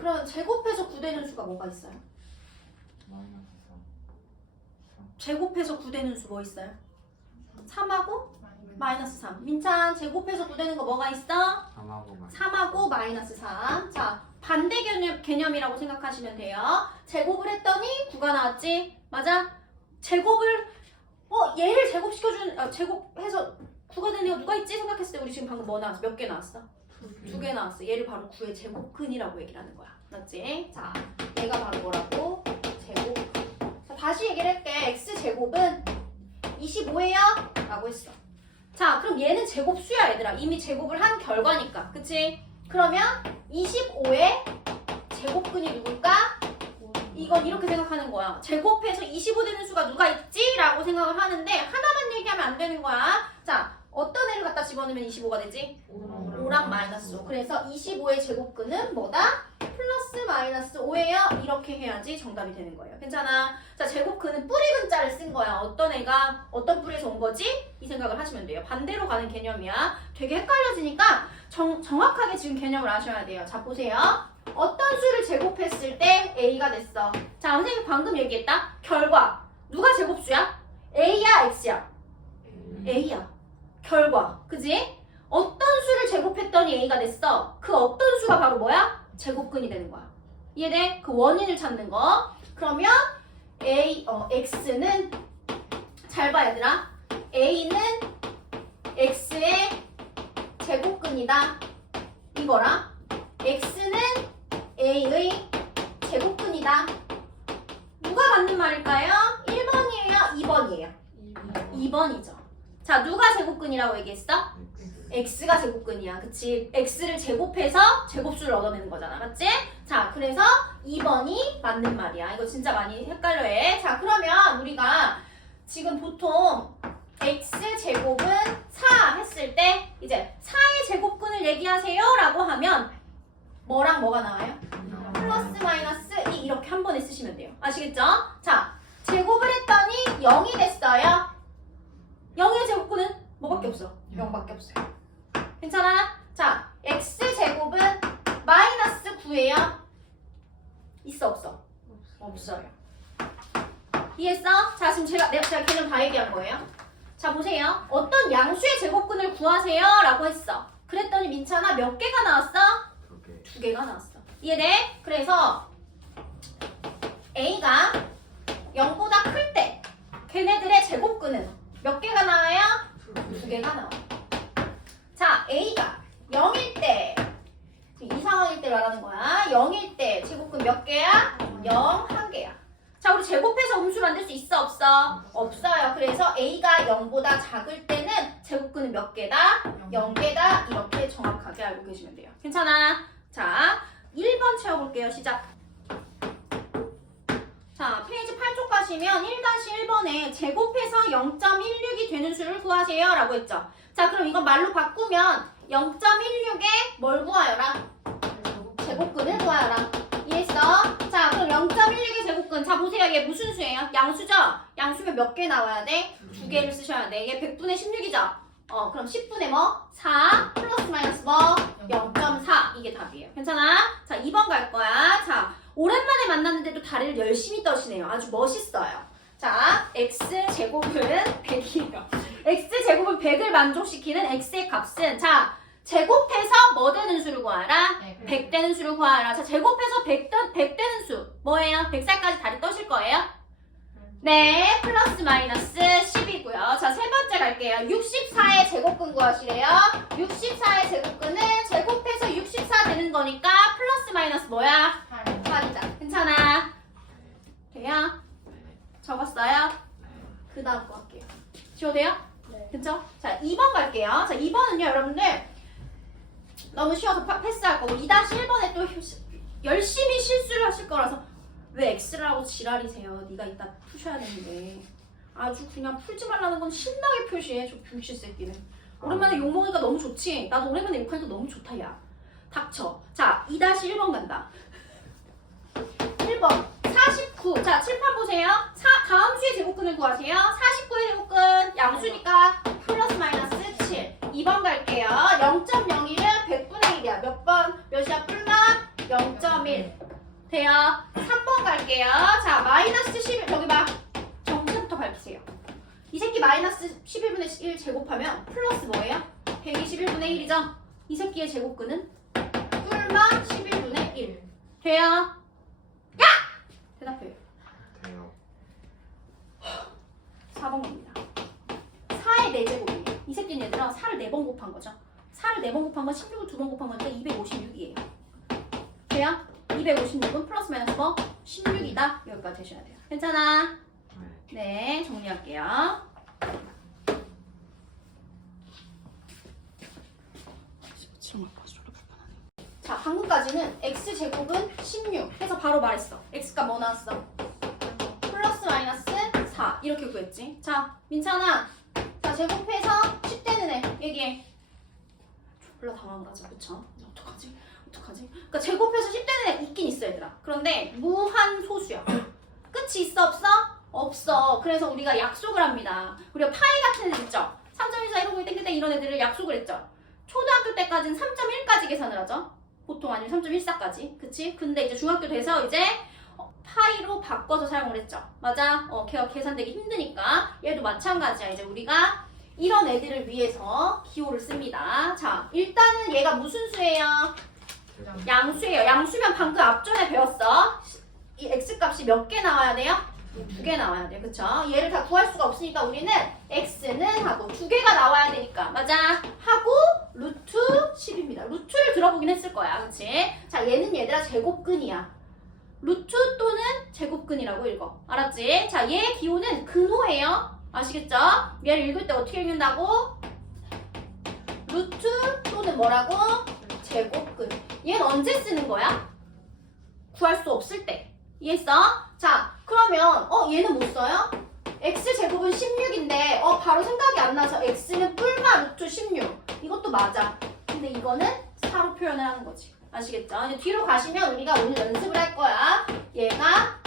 그럼 제곱해서 9 되는 수가 뭐가 있어요? 마이너스 3. 제곱해서 9 되는 수 뭐 있어요? 3하고 마이너스 3. 민찬 제곱해서 9 되는 거 뭐가 있어? 3하고 마이너스 3하고 마이너스 3. 자, 반대 개념, 개념이라고 생각하시면 돼요. 제곱을 했더니 9가 나왔지? 맞아? 제곱을, 어, 얘를 제곱시켜준, 아, 제곱해서 9가 되는 애가 누가 있지? 생각했을 때 우리 지금 방금 뭐 나왔어? 몇 개 나왔어? 두 개 나왔어. 얘를 바로 9의 제곱근이라고 얘기를 하는 거야. 맞지? 자, 얘가 바로 뭐라고? 제곱. 자, 다시 얘기를 할게. x제곱은 25예요? 라고 했어. 자, 그럼 얘는 제곱수야, 얘들아. 이미 제곱을 한 결과니까. 그치? 그러면 25의 제곱근이 누굴까? 이건 이렇게 생각하는 거야. 제곱해서 25 되는 수가 누가 있지? 라고 생각을 하는데 하나만 얘기하면 안 되는 거야. 자, 어떤 애를 갖다 집어넣으면 25가 되지? 5랑 마이너스 5. 그래서 25의 제곱근은 뭐다? 플러스 마이너스 5예요. 이렇게 해야지 정답이 되는 거예요. 괜찮아? 자, 제곱근은 뿌리 근자를 쓴 거야. 어떤 애가 어떤 뿌리에서 온 거지? 이 생각을 하시면 돼요. 반대로 가는 개념이야. 되게 헷갈려지니까 정, 정확하게 지금 개념을 아셔야 돼요. 자, 보세요. 어떤 수를 제곱했을 때 A가 됐어. 자, 선생님 방금 얘기했다. 결과. 누가 제곱수야? A야, X야? A야. 결과. 그지? 어떤 수를 제곱했더니 A가 됐어? 그 어떤 수가 바로 뭐야? 제곱근이 되는 거야. 이해돼? 그 원인을 찾는 거. 그러면 A, 어, X는 잘 봐, 얘들아. A는 X의 제곱근이다. 이거랑 X는 A의 제곱근이다. 누가 맞는 말일까요? 1번이에요? 2번이에요? 2번이죠. 자, 누가 제곱근이라고 얘기했어? X가 제곱근이야. 그치? x를 제곱해서 제곱수를 얻어내는 거잖아. 맞지? 자, 그래서 2번이 맞는 말이야. 이거 진짜 많이 헷갈려 해. 자, 그러면 우리가 지금 보통 x 제곱은 4 했을 때 이제 4의 제곱근을 얘기하세요 라고 하면 뭐랑 뭐가 나와요? 플러스 마이너스 2 이렇게 한 번에 쓰시면 돼요. 아시겠죠? 자, 제곱을 했더니 0이 됐어요. 0의 제곱근은 뭐밖에 없어? 0밖에 없어요. 괜찮아? 자, x 제곱은 마이너스 9예요. 있어 없어? 없어요. 이해했어? 자, 지금 제가 내가 제가 개념 다 얘기한 거예요. 자, 보세요. 어떤 양수의 제곱근을 구하세요 라고 했어. 그랬더니 민찬아 몇 개가 나왔어? 두 개 두 개가 나왔어. 이해돼? 그래서 A가 0보다 클 때 걔네들의 제곱근은 몇 개가 나와요? 두 개가 나와. 자, A가 0일 때, 이 상황일 때 말하는 거야. 0일 때 제곱근 몇 개야? 0, 한 개야. 자, 우리 제곱해서 음수 만들 수 있어, 없어? 없어요. 그래서 A가 0보다 작을 때는 제곱근은 몇 개다? 0개다. 이렇게 정확하게 알고 계시면 돼요. 괜찮아? 자, 1번 채워볼게요. 시작. 자, 페이지 8쪽 가시면 1-1번에 제곱해서 0.16이 되는 수를 구하세요. 라고 했죠. 자, 그럼 이건 말로 바꾸면 0.16에 뭘 구하여라? 제곱근 을 구하여라. 이해했어? 자, 그럼 0.16의 제곱근. 자, 보세요. 얘 무슨 수예요? 양수죠? 양수면 몇 개 나와야 돼? 두 개를 쓰셔야 돼. 얘 100분의 16이죠? 어, 그럼 10분의 뭐? 4 플러스 마이너스 뭐? 0.4 이게 답이에요. 괜찮아? 자, 2번 갈 거야. 자, 오랜만에 만났는데도 다리를 열심히 떠시네요. 아주 멋있어요. 자, x 제곱은 100이에요. X 제곱은 100을 만족시키는 x의 값은 자, 제곱해서 뭐 되는 수를 구하라? 100 되는 수를 구하라. 자, 제곱해서 100, 100 되는 수 뭐예요? 100살까지 다리 떠실 거예요? 네, 플러스 마이너스 10이고요. 자, 세 번째 갈게요. 64의 제곱근 구하시래요. 64의 제곱근은 제곱해서 64 되는 거니까 플러스 마이너스 뭐야? 8이자. 괜찮아. 돼요? 적었어요? 그 다음 거 할게요. 지워도 돼요? 네. 그쵸? 자, 2번 갈게요. 자, 2번은요, 여러분들. 너무 쉬워서 파- 패스할 거고, 2-1번에 또 휴- 열심히 실수를 하실 거라서, 왜 X를 하고 지랄이세요? 네가 이따 푸셔야 되는데. 아주 그냥 풀지 말라는 건 신나게 표시해, 저 병신 새끼는. 오랜만에 욕먹으니까 너무 좋지? 나도 오랜만에 욕하니까 너무 좋다, 야. 닥쳐. 자, 2-1번 간다. 1번. 49. 자, 칠판 보세요. 사, 다음 수의 제곱근을 구하세요. 49의 제곱근. 양수니까 플러스 마이너스 7. 2번 갈게요. 0.0이 돼요. 3번 갈게요. 자, 마이너스 11, 저기 봐. 정수부터 밝히세요. 이 새끼 마이너스 11분의 1 제곱하면 플러스 뭐예요? 121분의 1이죠? 이 새끼의 제곱근은 뿔마 11분의 1. 돼요? 야! 대답해요. 돼요. 4번 갑니다. 4의 4제곱이에요. 이 새끼는 얘들아 4를 4번 곱한 거죠. 4를 4번 곱한 건 16을 2번 곱한 거니까 256이에요. 돼요? 256은 플러스 마이너스 뭐? 16이다. 여기까지 되셔야 돼요. 괜찮아? 네. 네, 정리할게요. 자, 방금까지는 x제곱은 16 해서 바로 말했어. x가 뭐 나왔어? 플러스 마이너스 4 이렇게 구했지. 자, 민찬아. 자, 제곱해서 10 되는 애 얘기해. 졸라 당황가죠, 그쵸? 어떡하지? 어떡하지? 그러니까 제곱해서 10되는 애 있긴 있어, 얘들아. 그런데 무한 소수야. 끝이 있어, 없어? 없어. 그래서 우리가 약속을 합니다. 우리가 파이 같은 애들 있죠? 3.14 이런 거 땡땡땡 이런 애들을 약속을 했죠? 초등학교 때까지는 3.1까지 계산을 하죠? 보통 아니면 3.14까지. 그치? 근데 이제 중학교 돼서 이제 어, 파이로 바꿔서 사용을 했죠. 맞아? 어, 계산되기 힘드니까. 얘도 마찬가지야. 이제 우리가 이런 애들을 위해서 기호를 씁니다. 자, 일단은 얘가 무슨 수예요? 양수예요. 양수면 방금 앞전에 배웠어. 이 x 값이 몇 개 나와야 돼요? 두 개 나와야 돼요. 그쵸? 얘를 다 구할 수가 없으니까 우리는 x는 하고 두 개가 나와야 되니까. 맞아? 하고 루트 10입니다. 루트를 들어보긴 했을 거야. 그치? 자, 얘는 얘들아 제곱근이야. 루트 또는 제곱근이라고 읽어. 알았지? 자, 얘 기호는 근호예요. 아시겠죠? 얘를 읽을 때 어떻게 읽는다고? 루트 또는 뭐라고? 제곱근. 얘는 언제 쓰는 거야? 구할 수 없을 때. 이해했어? 자, 그러면 어 얘는 못 써요? x 제곱은 16인데 어 바로 생각이 안 나서 x는 뿔마 루트 16. 이것도 맞아. 근데 이거는 4로 표현을 하는 거지. 아시겠죠? 이제 뒤로 가시면 우리가 오늘 연습을 할 거야. 얘가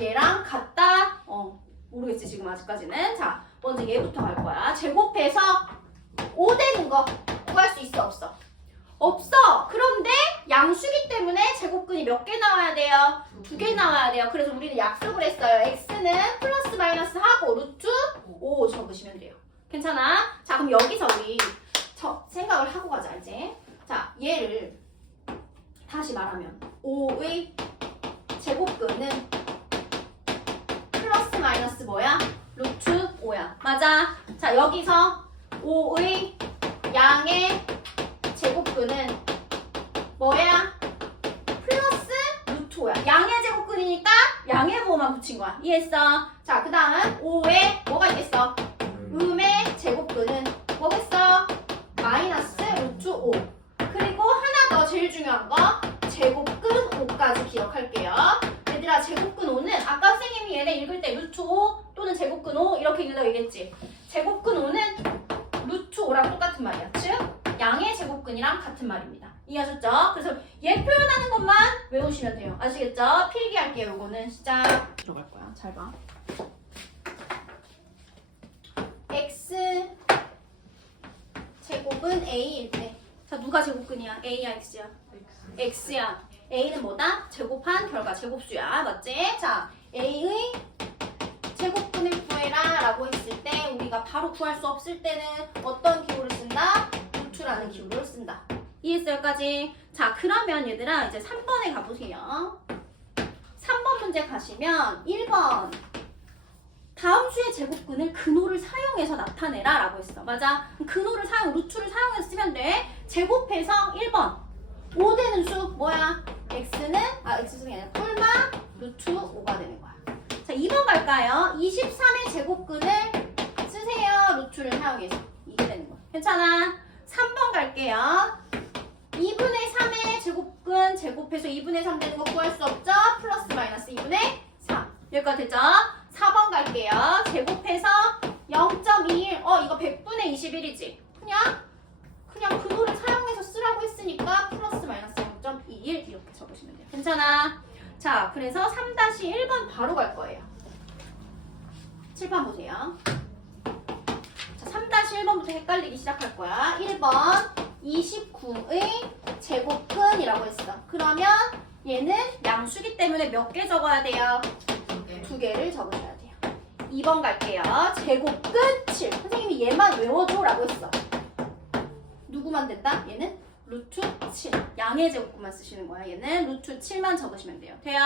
얘랑 같다. 어 모르겠지 지금 아직까지는. 자, 먼저 얘부터 갈 거야. 제곱해서 5 되는 거 구할 수 있어 없어? 없어. 그런데 양수기 때문에 제곱근이 몇 개 나와야 돼요? 두 개 나와야 돼요. 그래서 우리는 약속을 했어요. x는 플러스 마이너스 하고 루트 5 적으시면 돼요. 괜찮아? 자, 그럼 여기서 우리 저 생각을 하고 가자, 이제. 자, 얘를 다시 말하면 5의 제곱근은 플러스 마이너스 뭐야? 루트 5야. 맞아. 자, 여기서 5의 양의 제곱근은 뭐야? 플러스 루트 5야. 양의 제곱근이니까 양의 부호만 붙인 거야. 이해했어? 자, 그 다음 5에 뭐가 있겠어? 음의 제곱근은 뭐겠어? 마이너스 루트 5. 그리고 하나 더 제일 중요한 거 제곱근 5까지 기억할게요. 얘들아 제곱근 5는 아까 선생님이 얘네 읽을 때 루트 5 또는 제곱근 5 이렇게 읽는다고 얘기했지. 제곱근 5는 루트 5랑 똑같은 말이야. 즉 양의 제곱근이랑 같은 말입니다. 이해하셨죠? 그래서 얘 표현하는 것만 외우시면 돼요. 아시겠죠? 필기할게요. 요거는 시작. 들어갈 거야. 잘 봐. x 제곱은 a일 때. 자, 누가 제곱근이야? a야, x야? x야. a는 뭐다? 제곱한 결과 제곱수야. 맞지? 자, a의 제곱근을 구해라 라고 했을 때 우리가 바로 구할 수 없을 때는 어떤 기호를 쓴다? 루트라는 기호를 쓴다. 이해했어요, 여기까지? 자, 그러면 얘들아 이제 3번에 가보세요. 3번 문제 가시면 1번 다음 수의 제곱근을 근호를 사용해서 나타내라 라고 했어. 맞아? 근호를 사용, 루트를 사용해서 쓰면 돼. 제곱해서 1번 5 되는 수 뭐야? x는 아 x수가 아니라 뿔마 루트 5가 되는 거야. 자 2번 갈까요? 23의 제곱근을 쓰세요. 루트를 사용해서 이게 되는 거야. 괜찮아? 3번 갈게요. 2분의 3의 제곱근 제곱해서 2분의 3 되는 거 구할 수 없죠? 플러스 마이너스 2분의 3 여기까지 됐죠? 4번 갈게요. 제곱해서 0.21 어 이거 100분의 21이지? 그냥 그냥 근호를 사용해서 쓰라고 했으니까 플러스 마이너스 0.21 이렇게 적으시면 돼요. 괜찮아? 자 그래서 3-1번 바로 갈 거예요. 칠판 보세요. 자, 3-1번부터 헷갈리기 시작할 거야. 1번 29의 제곱근이라고 했어. 그러면 얘는 양수기 때문에 몇 개 적어야 돼요? 두개 두 개를 적으셔야 돼요. 2번 갈게요. 제곱 끝 7. 선생님이 얘만 외워줘 라고 했어. 누구만 된다? 얘는 루트 7. 양의 제곱만 쓰시는 거야. 얘는 루트 7만 적으시면 돼요. 돼요?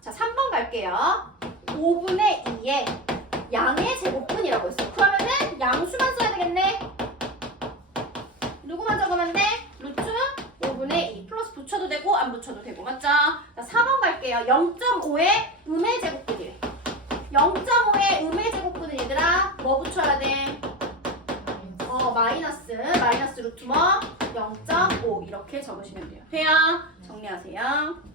자, 3번 갈게요. 5분의 2에 양의 제곱분이라고 했어. 그러면은 양수만 써야 되겠네. 누구만 적으면 돼? 루트 5분의 2 플러스 붙여도 되고 안 붙여도 되고 맞죠? 자 4번 갈게요 0.5의 음의 제곱분이래 0.5의 음의 제곱분은 얘들아 뭐 붙여야 돼? 어 마이너스 마이너스 루트 뭐? 0.5 이렇게 적으시면 돼요 돼요? 정리하세요